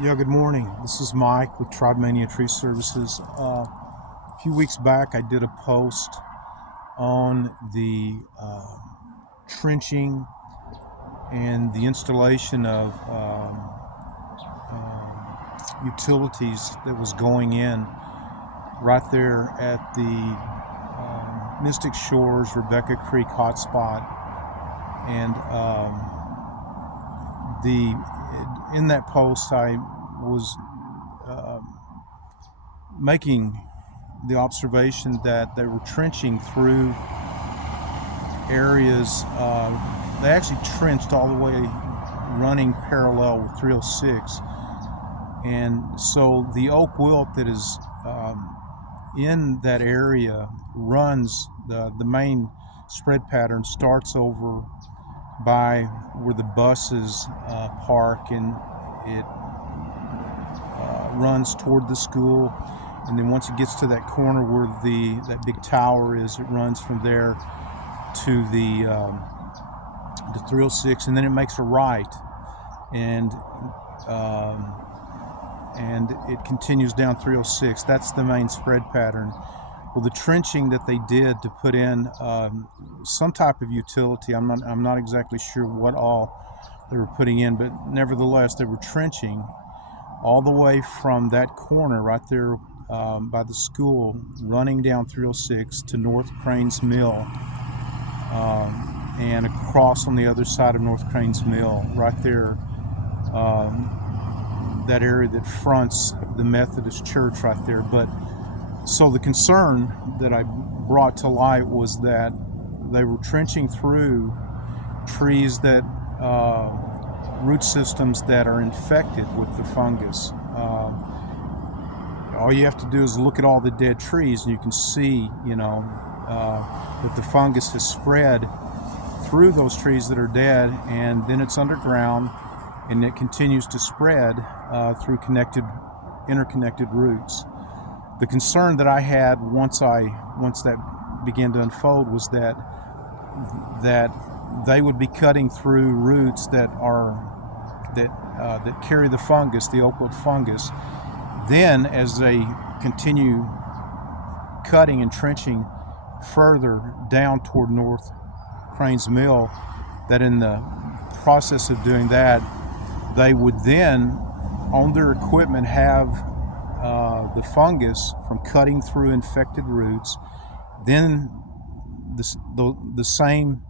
Yeah, good morning. This is Mike with Tribe Mania Tree Services. A few weeks back, I did a post on the trenching and the installation of utilities that was going in right there at the Mystic Shores Rebecca Creek hotspot. And the in that post, I was making the observation that they were trenching through areas. They actually trenched all the way running parallel with 306. And so the oak wilt that is in that area runs, the main spread pattern starts over by where the buses park, and it runs toward the school, and then once it gets to that corner where that big tower is, it runs from there to the 306, and then it makes a right, and it continues down 306. That's the main spread pattern. Well, the trenching that they did to put in some type of utility, I'm not exactly sure what all they were putting in, but nevertheless, they were trenching all the way from that corner right there by the school, running down 306 to North Cranes Mill, and across on the other side of North Cranes Mill, right there, that area that fronts the Methodist Church right there. But so the concern that I brought to light was that they were trenching through trees that root systems that are infected with the fungus. All you have to do is look at all the dead trees, and you can see, that the fungus has spread through those trees that are dead, and then it's underground, and it continues to spread through interconnected roots. The concern that I had once that began to unfold was that they would be cutting through roots that carry the fungus, the oak wilt fungus. Then, as they continue cutting and trenching further down toward North Cranes Mill, that in the process of doing that, they would then, on their equipment, have the fungus from cutting through infected roots. Then the same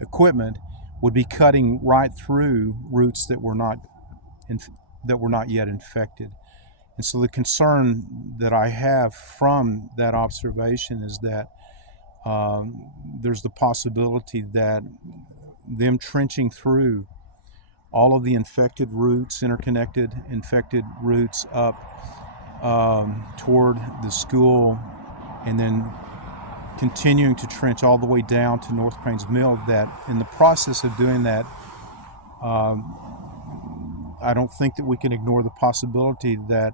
equipment would be cutting right through roots that were not yet infected. And so the concern that I have from that observation is that there's the possibility that them trenching through all of the infected roots, interconnected infected roots up toward the school, and then continuing to trench all the way down to North Cranes Mill, that in the process of doing that, I don't think that we can ignore the possibility that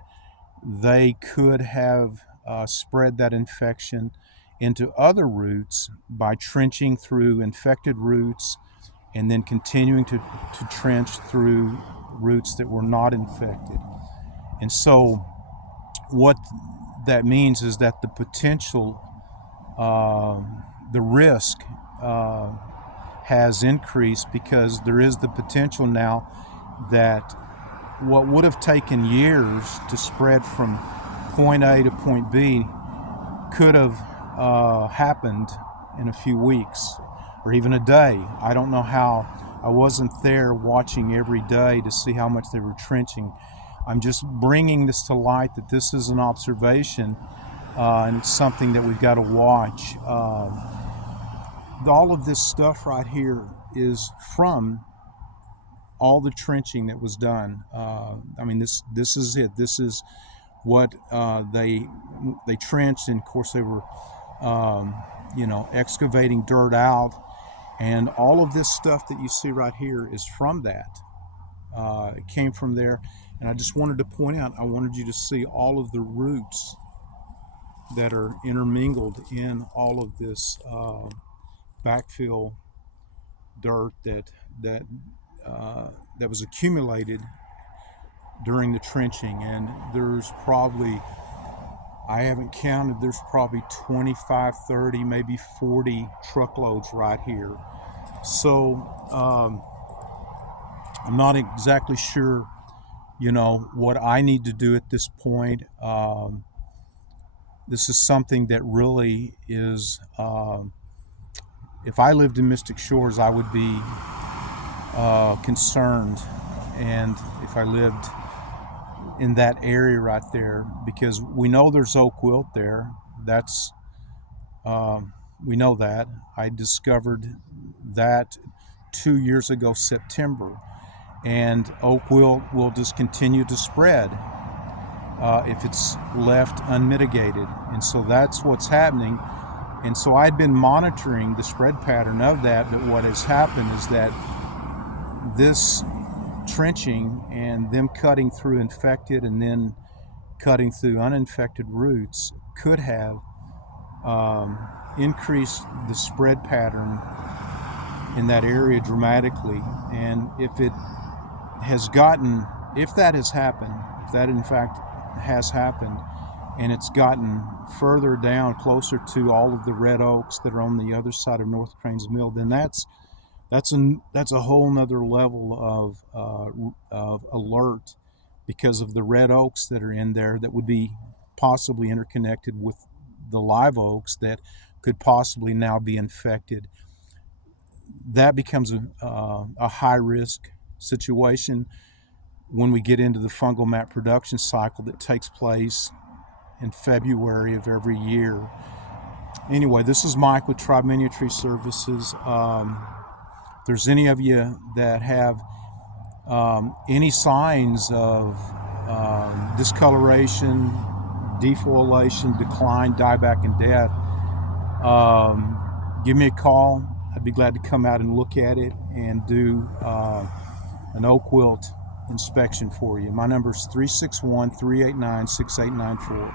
they could have spread that infection into other roots by trenching through infected roots and then continuing to trench through roots that were not infected. And so what that means is that the potential, the risk has increased, because there is the potential now that what would have taken years to spread from point A to point B could have happened in a few weeks or even a day. I don't know how. I wasn't there watching every day to see how much they were trenching. I'm just bringing this to light, that this is an observation, and it's something that we've got to watch. All of this stuff right here is from all the trenching that was done. This is it. This is what they trenched, and of course they were excavating dirt out, and all of this stuff that you see right here is from that. It came from there, and I just wanted to point out, I wanted you to see all of the roots that are intermingled in all of this backfill dirt that was accumulated during the trenching, and there's probably, I haven't counted, there's probably 25, 30, maybe 40 truckloads right here. So I'm not exactly sure, what I need to do at this point. This is something that really is, if I lived in Mystic Shores, I would be concerned, and if I lived in that area right there, because we know there's oak wilt there. That's we know that. I discovered that 2 years ago, September, and oak wilt will just continue to spread if it's left unmitigated, and so that's what's happening. And so I'd been monitoring the spread pattern of that, but what has happened is that this trenching and them cutting through infected and then cutting through uninfected roots could have increased the spread pattern in that area dramatically. And if that has happened, if that in fact has happened, and it's gotten further down, closer to all of the red oaks that are on the other side of North Cranes Mill, then that's a whole nother level of alert, because of the red oaks that are in there that would be possibly interconnected with the live oaks that could possibly now be infected. That becomes a high risk situation when we get into the fungal mat production cycle that takes place in February of every year. Anyway, this is Mike with Tribe Menu Tree Services. If there's any of you that have any signs of discoloration, defoliation, decline, dieback, and death, give me a call. I'd be glad to come out and look at it and do an oak wilt inspection for you. My number is 361-389-6894.